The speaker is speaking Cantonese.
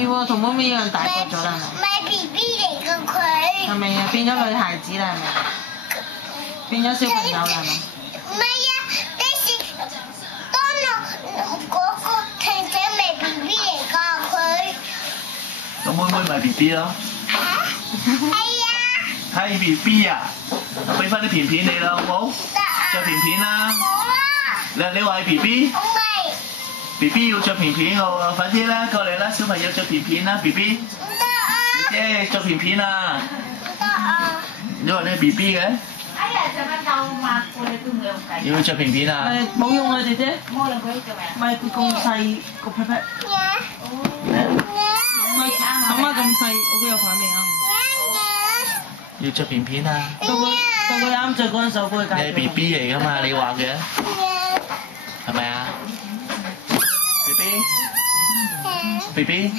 係喎，同媽咪一樣大個咗啦，唔係 B B 嚟嘅佢。係咪啊？變咗女孩子啦，係咪？變咗小朋友啦，係咪？唔係啊，但是當我嗰個婷姐咪 B B 嚟㗎佢。咁妹妹咪 B B 咯。係啊。係 B B 啊！俾翻啲片片你啦，好冇？得啊。着片片啦。冇啊。你話係 B B？唔係。 B B 要着片片喎，快啲啦，過嚟啦，小朋友着片片啦 ，B B。唔得啊。姐姐着片片啊！唔得啊。你話你係 B B 嘅？哎呀，做乜夠抹過你都冇用計？要着片片啊！冇用啊，姐姐。摸兩個做咩？唔係佢咁細個 pat pat，唔係咁啊咁細，我估有反味啱。要着片片啊！到佢啱着嗰陣時候，幫佢介你係 B B 嚟噶嘛？你話嘅係咪啊 ？B B B B。